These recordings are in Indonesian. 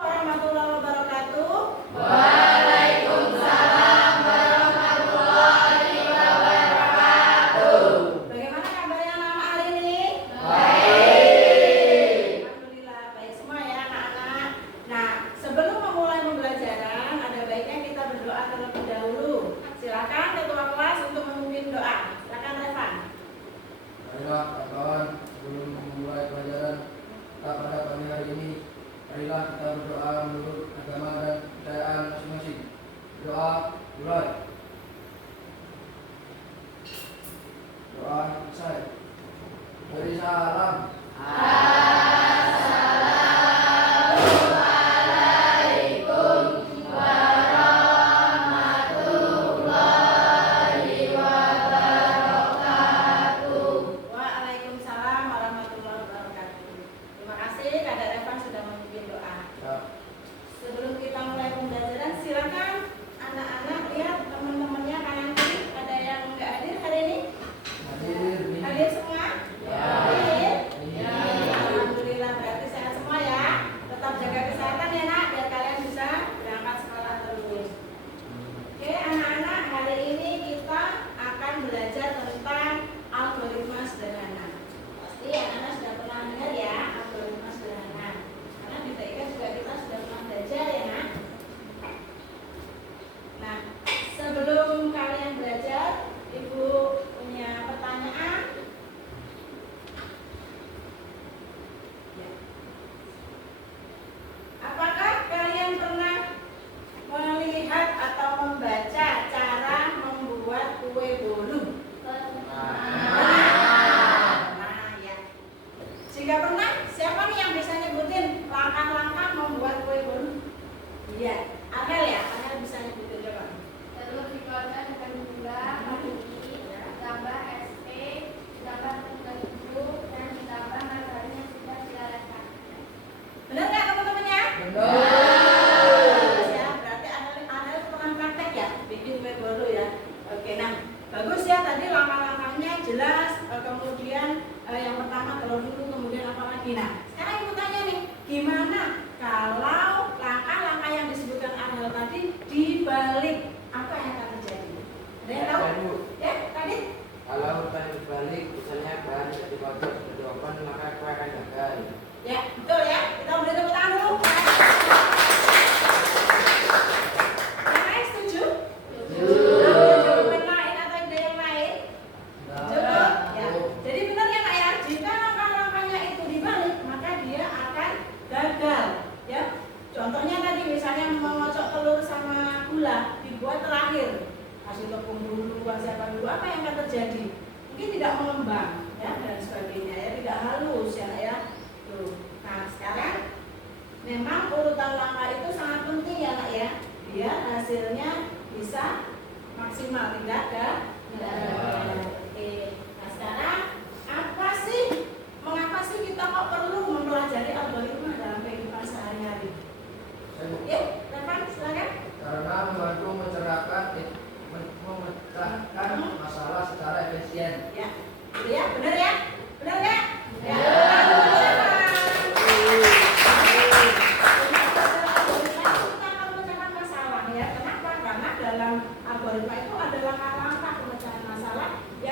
Warahmatullahi wabarakatuh. Waalaikumsalam warahmatullahi wabarakatuh. Bagaimana kabarnya anak-anak hari ini? Baik. Alhamdulillah baik semua ya anak-anak. Nah, sebelum memulai pembelajaran, ada baiknya kita berdoa terlebih dahulu. Silakan ketua kelas untuk memimpin doa. Silakan Revan. Marilah kawan-kawan, sebelum memulai pelajaran kita pada pagi hari ini, marilah kita berdoa menurut agama dan kepercayaan masing-masing. Doa mulai. Doa selesai. Beri salam. Assalamualaikum warahmatullahi wabarakatuh. Waalaikumsalam warahmatullahi wabarakatuh. Terima kasih Kak Revan sudah memimpin doa. Ya. Sebelum kita mulai pembelajaran, silakan anak-anak lihat teman-temannya kanan kiri. Ada yang nggak hadir hari ini? Hadir nih. Hadir semua? Ya. Hadir? Ya. Alhamdulillah berarti sehat semua ya. Tetap jaga kesehatan ya nak, biar kalian bisa berangkat sekolah terus. Oke anak-anak, hari ini kita akan belajar tentang algoritma sederhana. Pasti anak-anak sudah pernah dengar ya algoritma sederhana. Karena di TK juga kita sudah pernah belajar ya nak. Nah, sebelum kalian belajar, Ibu punya pertanyaan. Ya. Apakah kalian pernah melihat atau membaca cara membuat kue bolu? Nah, ya. Jika pernah, siapa nih yang bisa nyebutin langkah-langkah membuat kue bolu? Iya, Arhel ya, Arhel bisa nyebutin coba. Telur dikeluarkan dengan gula, vanili, ditambah SP, ditambah tepung hijau, dan ditambah margarin yang sudah dilelehkan. Benar nggak teman-temannya? Benar. Bagus ya, berarti Arhel pernah praktek ya bikin kue bolu ya. Oke, nah bagus ya tadi langkah-langkahnya jelas. Kemudian yang pertama telur dulu, kemudian apa lagi? Nah, sekarang ibu tanya nih, gimana kalau langkah-langkah yang disebutkan Arhel tadi dibalik, apa yang akan terjadi? Ada yang tahu? Ibu, Ya, tadi? kalau tadi balik, misalnya bahan jadi kotor seperti oven, maka kue akan gagal. Ya, betul ya. Kita beri tepuk tangan dulu. Yang lain setuju? Ada jawaban lain atau ide yang lain? Cukup? Ya. Jadi benar ya Kak ya, jika langkah-langkahnya itu dibalik, maka dia akan gagal. Ya. Contohnya tadi misalnya mengocok telur sama gula dibuat terakhir, kasih tepung dulu, kasih apa dulu, apa yang akan terjadi? Mungkin tidak mengembang, ya dan sebagainya, ya tidak halus ya Kak ya. Tuh. Nah sekarang memang urutan langkah itu sangat penting ya Kak ya, biar hasilnya bisa maksimal, tidak gagal. Oke. Nah sekarang apa sih, mengapa sih kita kok perlu mempelajari algoritma dalam kehidupan sehari-hari? Ya, Revan silakan. Karena membantu memecahkan masalah secara efisien. Ya, gitu ya, benar ya, benar nggak? Ya. Pemecahkan masalah ya. Kenapa? Karena dalam algoritma itu ada langkah-langkah pemecahan masalah yang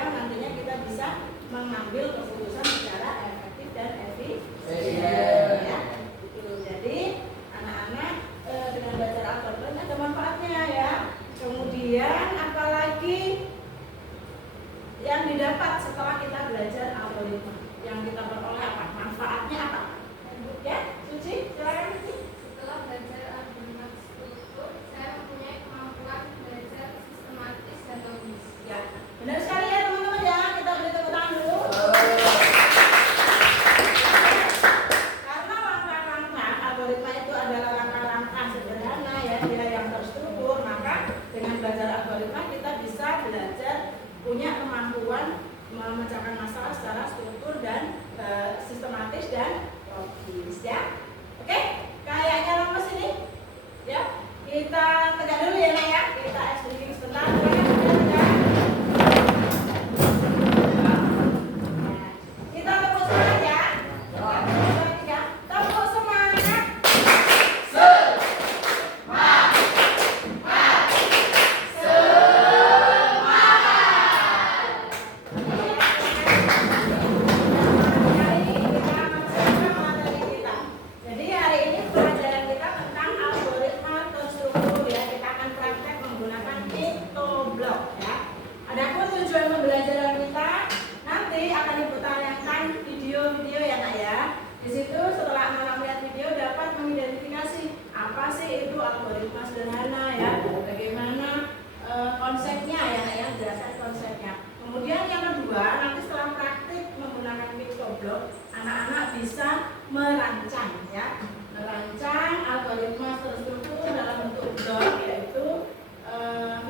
Pictoblog, anak-anak bisa merancang ya, merancang algoritma terstruktur dalam bentuk blog, yaitu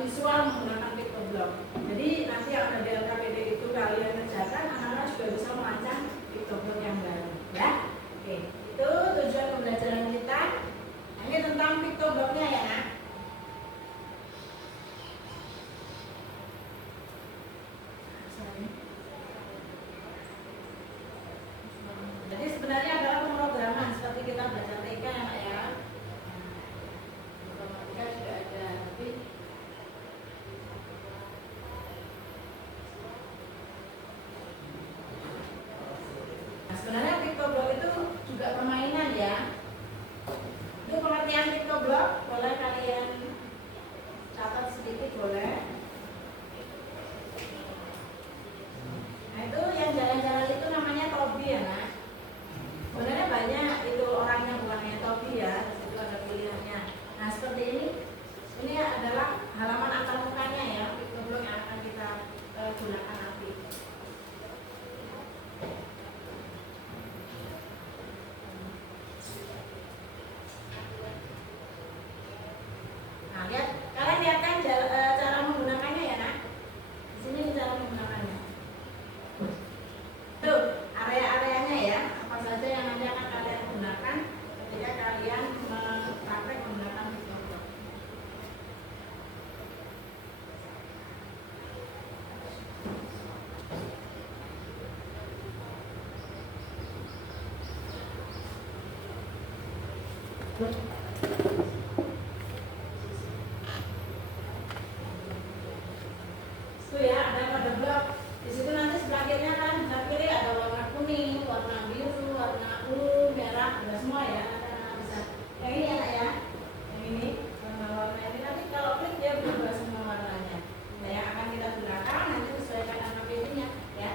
visual menggunakan Pictoblog. Jadi nanti yang ada di LKPD itu kalian kerjakan, anak-anak juga bisa merancang Pictoblog yang baru ya. Oke, itu tujuan pembelajaran kita. Ini tentang Pictoblognya ya nak. Jadi sebenarnya adalah pemrograman seperti kita belajar TK ya nak ya. Matematika juga ada, tapi nah, sebenarnya Pictoblog itu juga permainan ya. Itu pengertian Pictoblog, boleh kalian catat sedikit boleh. Nah itu yang jalan-jalan itu namanya Tobi ya nak. Sebenarnya banyak itu orang yang bukannya Tobi ya, itu ada pilihannya. Nah seperti ini adalah halaman antar mukanya ya, Pictoblog yang akan kita gunakan nanti. Nah lihat, kalian lihat kan cara menggunakannya ya nak. Di sini cara menggunakannya. Tuh area-areanya ya, apa saja yang nanti akan kalian gunakan ketika kalian praktek menggunakan Pictoblog. Itu ya, ada kode blok. Di situ nanti sebelah kirinya kan sebelah kiri ada warna kuning, warna biru, warna ungu, merah, ada semua ya. Anak-anak bisa. Yang ini anak ya, yang ini warna ini nanti kalau klik dia berubah semua warnanya. Nah yang akan kita gunakan nanti sesuaikan nama pilihnya ya.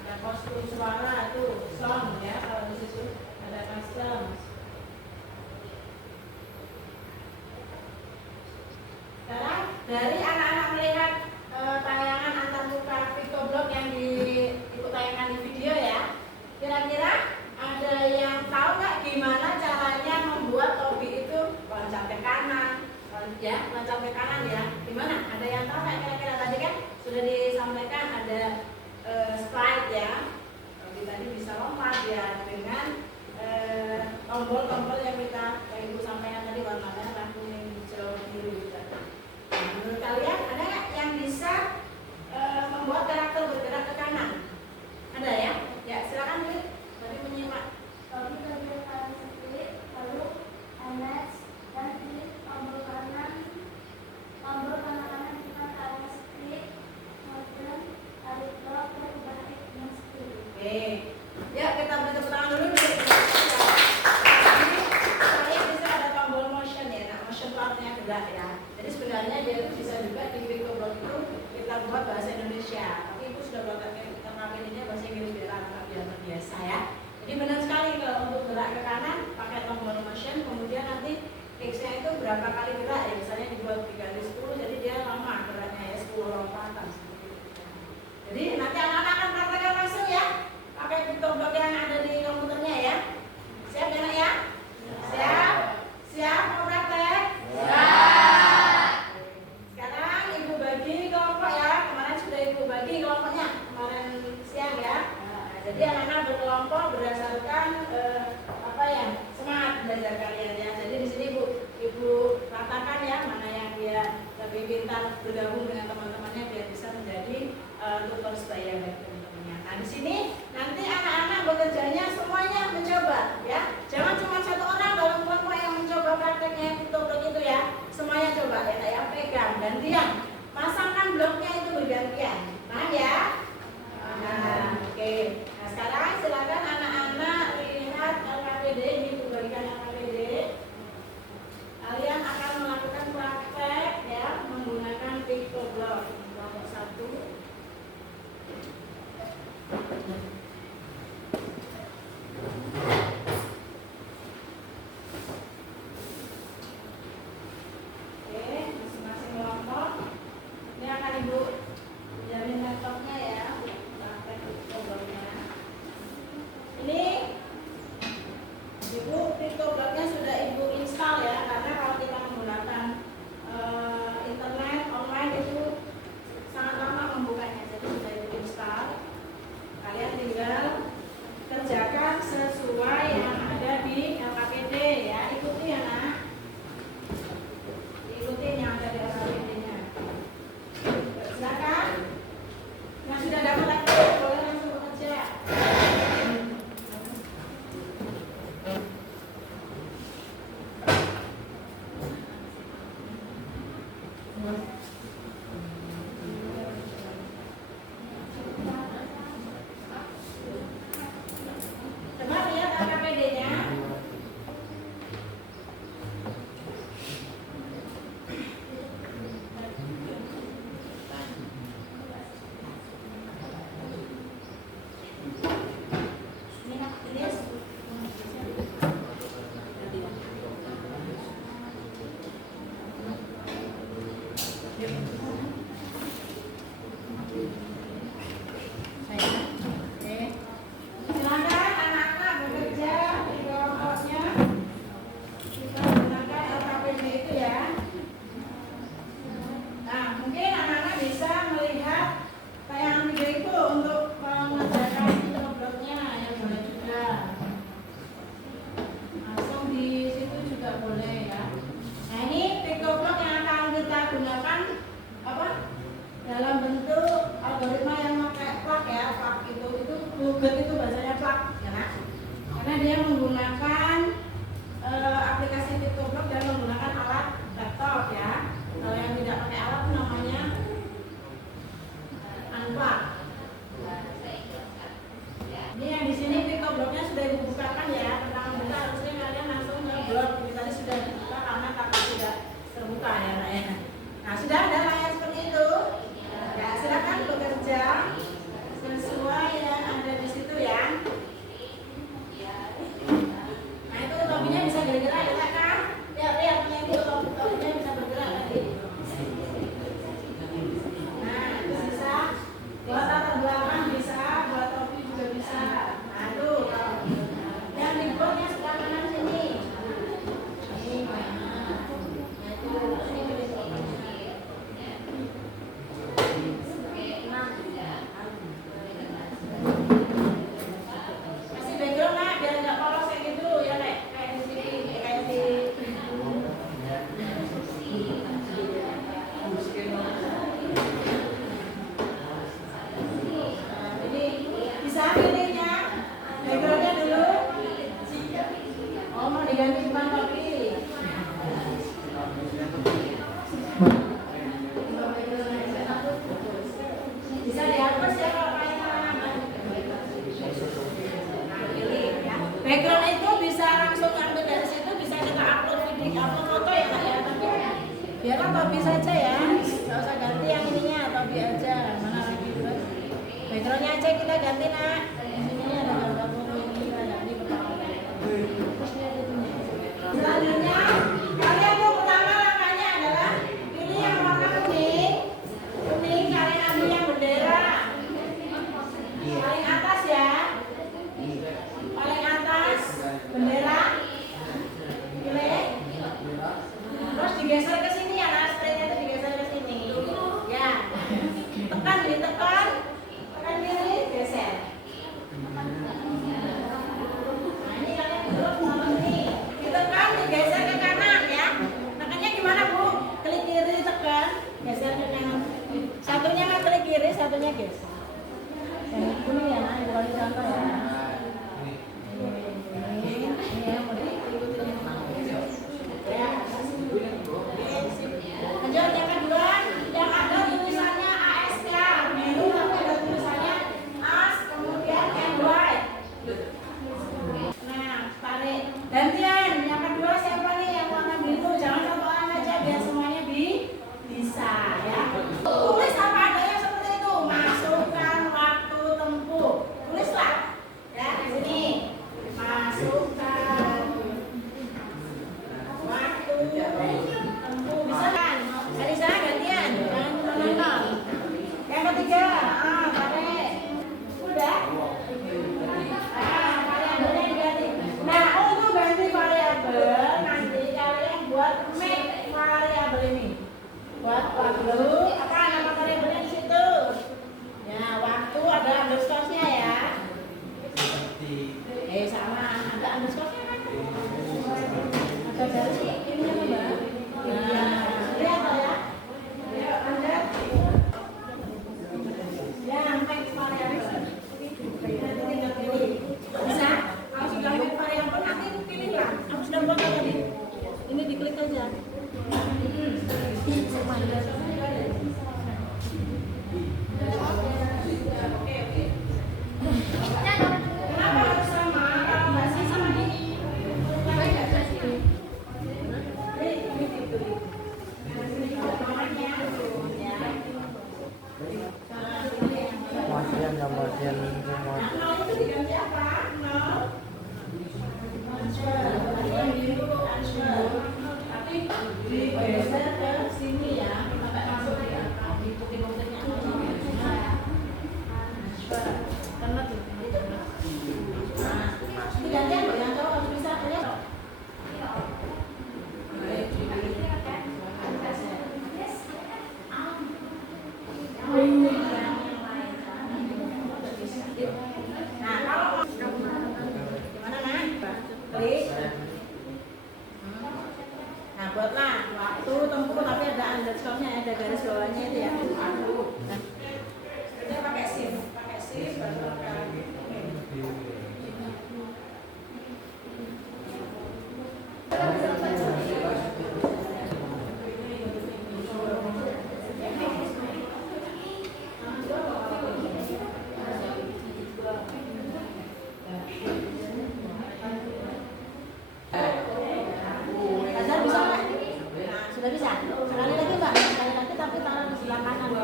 Ada kostum suara itu sound ya, kalau di situ ada custom. Sekarang dari anak-anak melihat tayangan antar muka Pictoblog yang ditayangkan di video ya, kira-kira ada yang tahu nggak gimana caranya membuat Tobi itu loncat ke kanan, ya loncat ke kanan ya, gimana? Ada yang tahu nggak kira-kira? Tadi kan sudah disampaikan ada slide ya, Tobi tadi bisa lompat ya dengan tombol-tombol yang ibu sampaikan tadi, warna merah, kuning, hijau, biru gitu. Menurut kalian ada nggak yang bisa membuat karakter bergerak ke kanan? Ada ya? Ya silakan Bu. Tadi menyimak. Tobi bergerak kanan sedikit, lalu MS dan klik tombol kanan kita ke arah sedikit, kemudian tarik blok dan balik dengan sedikit. Oke. Ya kita beri tepuk tangan dulu. Jadi kalian bisa ada tombol motion ya. Nah motion itu artinya gerak ya. Jadi sebenarnya dia itu bisa juga di Pictoblog itu kita buat bahasa Indonesia. Tapi ibu sudah buat ini bahasa Inggris biar anak biar terbiasa ya. Jadi benar sekali kalau untuk gerak ke kanan pakai tombol motion, kemudian nanti X-nya itu berapa kali gerak ya. Misalnya dibuat 3x10, jadi dia lama geraknya ya 10 lompatan. Jadi nanti anak-anak akan praktekkan langsung ya. Pakai Pictoblog yang ada di komputernya ya. Siap ya nak ya? Siap? Siap mau praktek? Sekarang ibu bagi kelompok ya. Kemarin sudah ibu bagi kelompoknya kemarin siang ya. Nah, jadi anak-anak berkelompok berdasarkan apa ya, semangat belajar kalian ya. Jadi di sini ibu ratakan ya mana yang dia lebih pintar bergabung dengan teman-temannya biar bisa menjadi tutor sebaya bagi teman-temannya. Nah di sini nanti anak-anak bekerjanya semuanya mencoba ya. Jangan cuma satu orang dalam kelompok yang mencoba prakteknya Pictoblog itu ya. Semuanya coba ya, saya pegang gantian. Pasangkan bloknya itu bergantian. Paham ya? Nah, oke. Nah sekarang silakan anak-anak lihat LKPD, ini bagikan LKPD. Kalian akan melakukan praktek ya menggunakan Pictoblog kelompok 1. tinggal kerjakan sesuai yang ada di LKPD ya. Ikuti ya nak. Ikutin yang ada di LKPD-nya. Silakan. Yang sudah dapat lagi boleh langsung bekerja. Coba lihat LKPD-nya. Silakan anak-anak bekerja di kelompoknya. Kita gunakan LKPD itu ya. Nah, mungkin anak-anak bisa melihat tayangan video itu untuk mengerjakan blognya ya, boleh juga. Langsung di situ juga boleh ya. Nah, ini pictoblog yang akan kita gunakan apa? Dalam bentuk algoritma yang pakai plug ya. Plug itu Google itu bahasanya plug ya nak. Karena dia menggunakan aplikasi pictoblog dan menggunakan alat laptop ya. Kalau yang tidak pakai alat namanya unplug. Ini yang di sini pictoblognya sudah dibukakan ya. Pertama buka harusnya kalian langsung ke blog. Ini tadi sudah dibuka karena kakak sudah terbuka ya nak ya. Nah, sudah ada layar seperti itu. Ya, silakan bekerja sesuai yang ada di situ ya. Nah, itu topinya bisa gerak-gerak ya kan? Lihat itu topinya bisa bergerak tadi. Nah, itu bisa buat latar belakang bisa, buat topi juga bisa. Nah, itu yang dibuatnya sebelah kanan sini. Ini. Nah, itu kasih background nak biar nggak polos kayak gitu ya kayak di sini kayak di ini bisa pilihnya backgroundnya dulu. Oh, mau diganti bukan topi. Bisa dihapus ya kalau kalian mana-mana. Background itu bisa langsung ambil dari situ, bisa kita upload video, upload foto ya kak ya, tapi biarlah topi saja ya, nggak usah ganti yang ininya, topi aja. Mana lagi buat backgroundnya aja kita ganti nak. Ini ada gambar foto ini kita ganti pertama. Selanjutnya kalian tuh pertama langkahnya adalah pilih yang warna kuning, kalian ambil yang bendera paling atas ya. Paling atas bendera pilih, terus digeser ke sini ya, nah spraynya itu digeser ke sini ya, tekan kiri, geser Ramadan semua. Nah, nol itu diganti apa? Nol. Tapi digeser ke sini ya, sampai masuk ya. Di putih-putihnya. Ini gantian loh, yang cowok harus bisa lihat. Nah, kalau gimana nak? Klik. Nah, buatlah waktu tempuh tapi ada underscore-nya, ada garis bawahnya itu ya. Nah, kita pakai shift baru akan. Azhar bisa nggak? Nah, sudah bisa. Sekali lagi mbak, sekali lagi tapi tangan di sebelah kanan.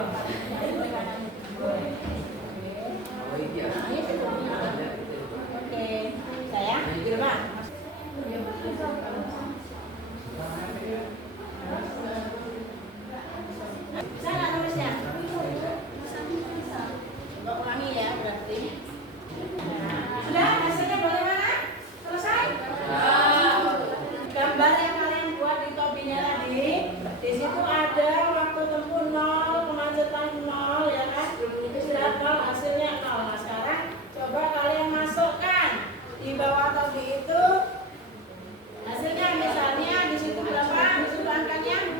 Oke, saya Irma. Bisa nggak nulisnya? Coba ulangi ya berarti. Nah, sudah hasilnya bagaimana? Selesai? Gambar yang kalian buat di topinya tadi, di situ ada waktu tempuh 0, kemacetan 0 ya kan? Itu sudah 0, hasilnya 0. Nah sekarang coba kalian masukkan di bawah topi itu hasilnya, misalnya di situ berapa? Di situ angkanya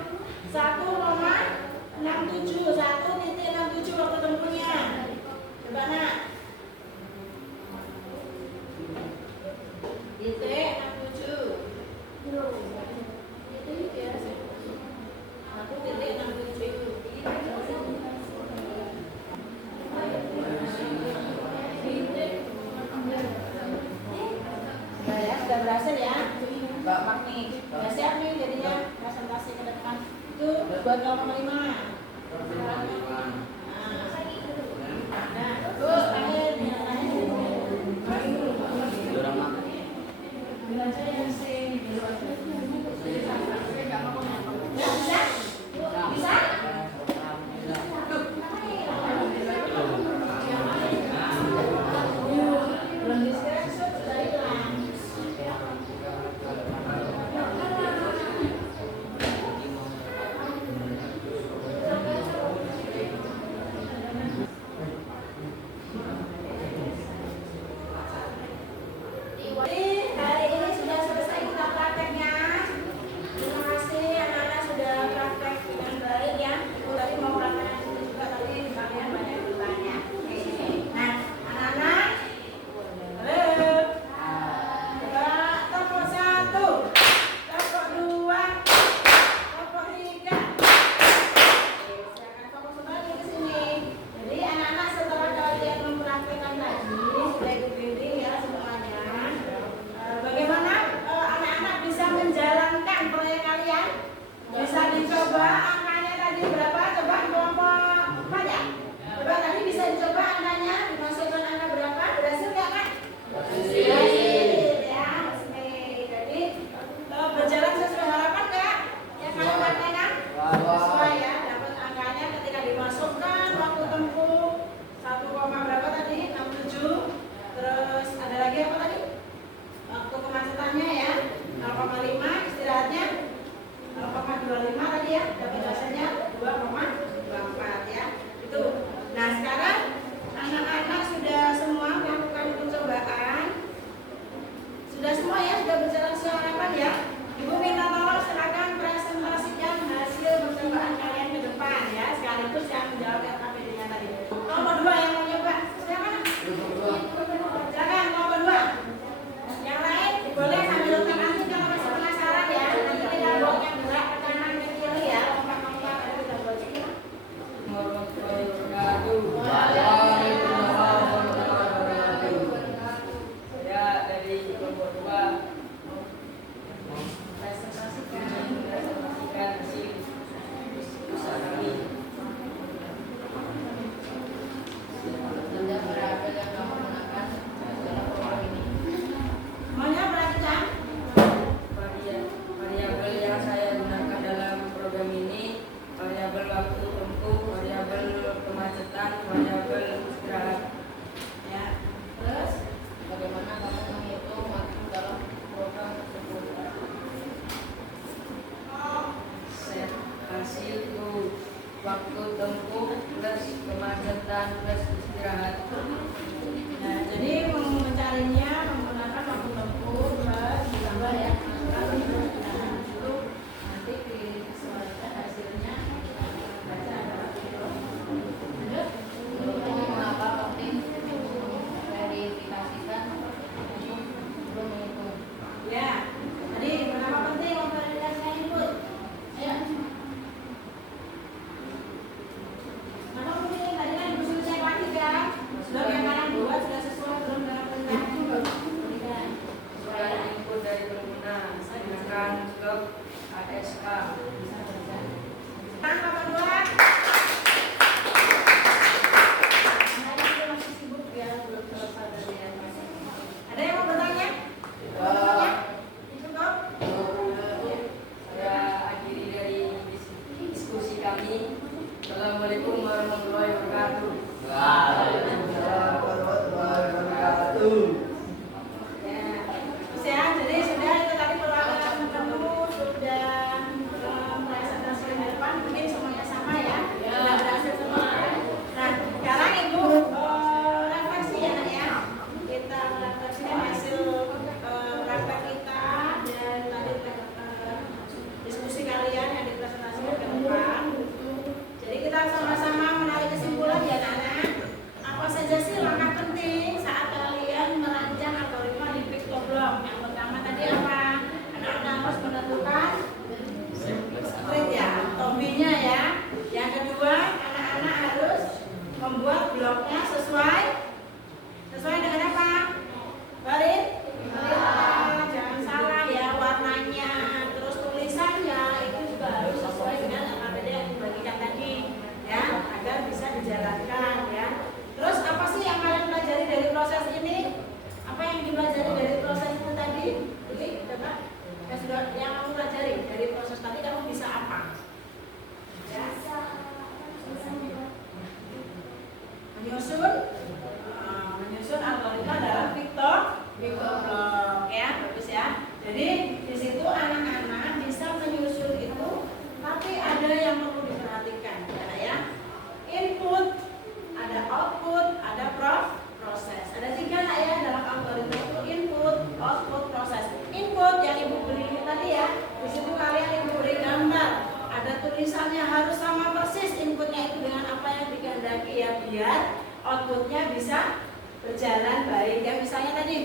1,67, 1,67 waktu tempuhnya. Coba nak. Titik 67. 1,67. Ya, sudah berhasil ya. Mbak Makni. Sudah siap nih jadinya presentasi ke depan. Itu buat 0,5. Nah, terus akhir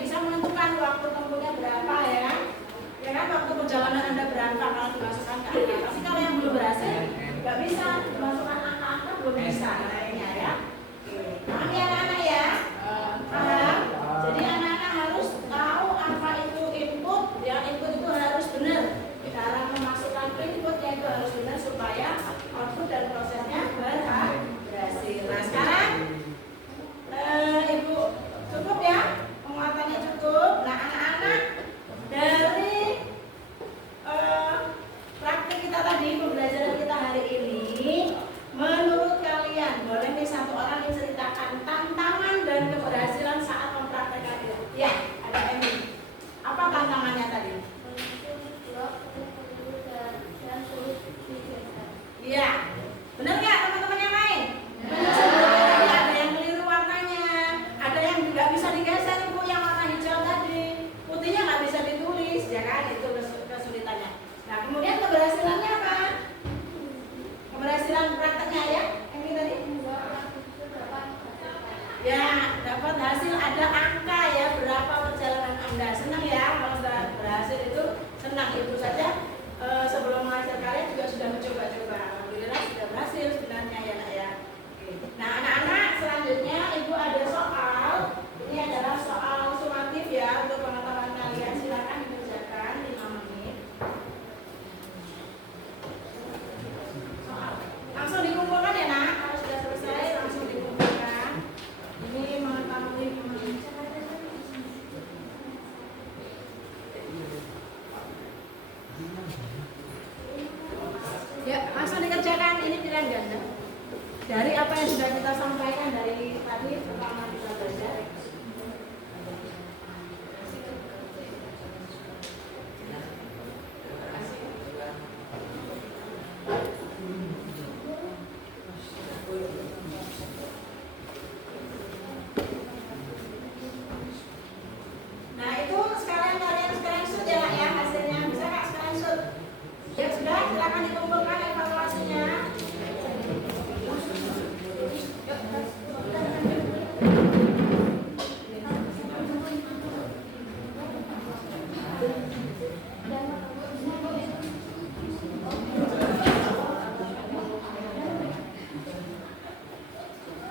bisa menentukan waktu tempuhnya berapa ya. Ya kan waktu perjalanan Anda berapa kalau dimasukkan ke angka. Tapi kalau yang belum berhasil nggak bisa dimasukkan angka-angka, belum bisa kayaknya ya. Paham ya anak-anak ya? Paham? Jadi anak-anak harus tahu apa itu input. Ya input itu harus benar. Cara memasukkan inputnya itu harus benar supaya output dan prosesnya berhasil. Nah sekarang Ibu cukup ya, penguatannya cukup. Nah anak-anak dari praktik kita tadi, pembelajaran kita hari ini, menurut kalian boleh nih satu orang menceritakan tantangan dan keberhasilan saat mempraktekkan itu. Ya, ada Emi. Apa tantangannya tadi? Iya, benar nggak teman-teman yang lain? Benar. Ada yang keliru warnanya, ada yang nggak bisa digeser ibu yang warna hijau tadi, putihnya nggak bisa ditulis, ya kan? Itu kesulitannya. Nah kemudian keberhasilannya apa? Keberhasilan prakteknya ya, ini tadi? Ya, dapat hasil ada angka ya berapa perjalanan Anda. Senang ya kalau sudah berhasil itu senang ibu saja. Sebelum mengajar kalian juga sudah mencoba-coba. Alhamdulillah sudah berhasil sebenarnya ya nak ya. Nah anak-anak selanjutnya ibu ada soal. Ini adalah soal sumatif ya untuk pengetahuan kalian. Silakan dikerjakan 5 menit. Soal langsung dikumpulkan ya nak. Kalau sudah selesai langsung dikumpulkan. Ini mengetahui ya, langsung dikerjakan. Ini pilihan ganda dari apa yang sudah kita sampaikan dari tadi pertama kita belajar. Nah itu sekalian kalian screenshot ya Kak ya hasilnya. Bisa Kak screenshot? Ya sudah, silakan dikumpulkan evaluasinya.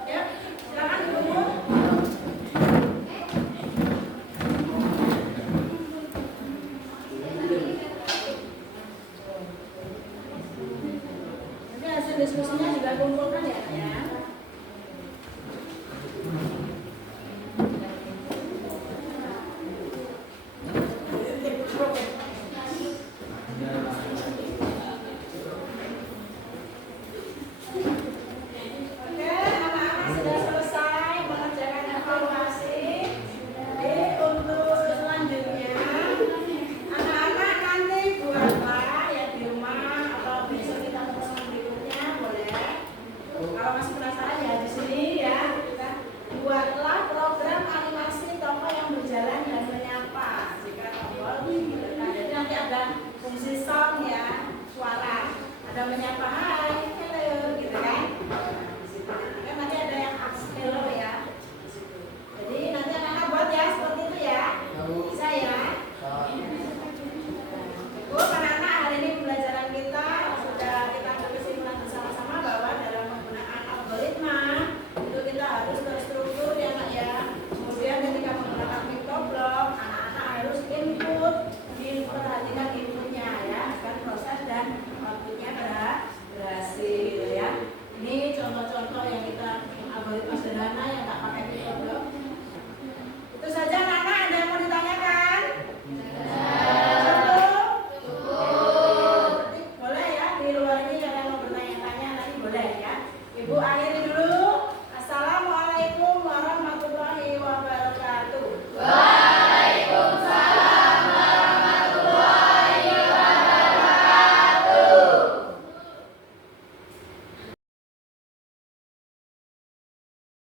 Ya, silakan dikumpul. Nanti hasil diskusinya juga kumpulkan ya, Kak, ya. Oke, anak-anak sudah selesai mengerjakan evaluasi. Jadi untuk selanjutnya, anak-anak nanti buatlah ya di rumah atau besok kita pertemuan berikutnya boleh. Kalau masih penasaran ya di sini ya kita buatlah program animasi tokoh yang berjalan dan menyapa. Jika tombol digunakan, jadi nanti ada fungsi sound ya, suara. Ada menyapa hai,